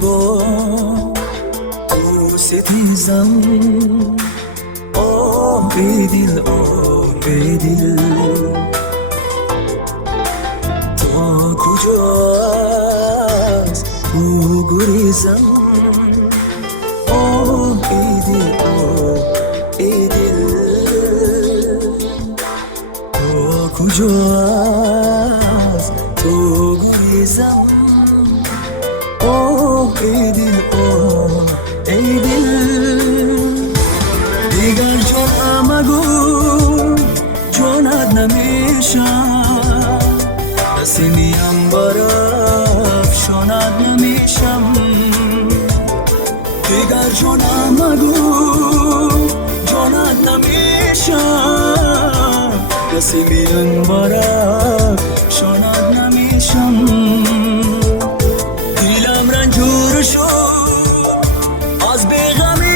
با تو ستیزم ای دل ای دل تا کجاست تو گریزم ای دل ای دل تا کجاست تو گریزم ای دل ای دل دیگر جرأت مگو جانت نمیشم نسیمیم برافشانت نمیشم دیگر جرأت مگو جانت نمیشم نسیمیم برافشانت نمیشم دیلم رنجور شد از بیغمیم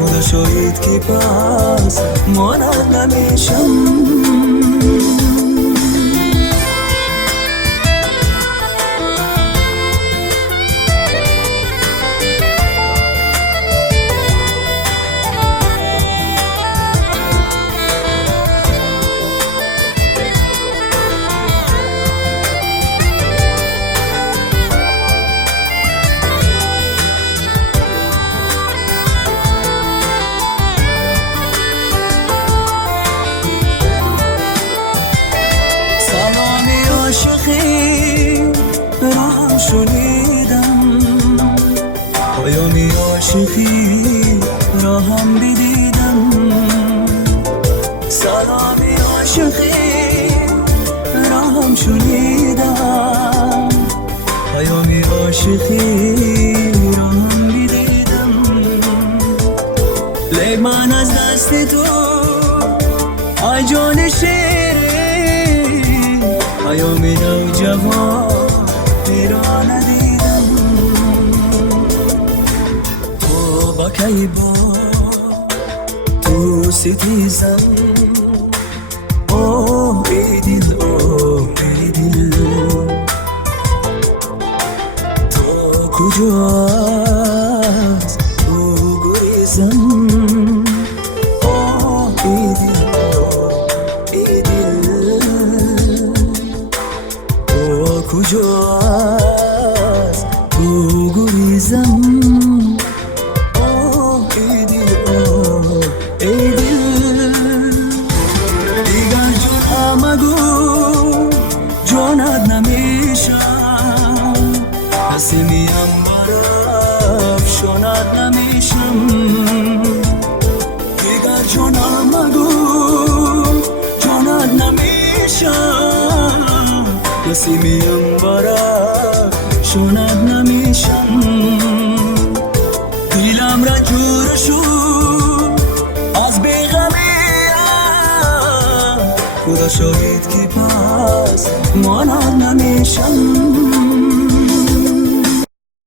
خدا شاید که پس مانت نمیشم برام شنیدم پایانی عاشقی را هم بدیدم سلامی عاشقی را هم شنیدم پایانی عاشقی را هم بدیدم لیک من از دست تو ای جان شیرین پیامی نوجوان را ندیدم تو با کی با تو ستیزم ای دل ای دل تو کجاست تو گریزم ای دل ای دل تو کجاست تو گریزم ای دل ای دل دیگر جرأت مگو جانت نمیشم نسیمیم برافشانت نمیشم دیگر جرأت مگو جانت نمیشم نسیمیم برافشانت نمیشم دیلم رنجور شد از بیغمیم خدا شاید که پس مانت نمیشم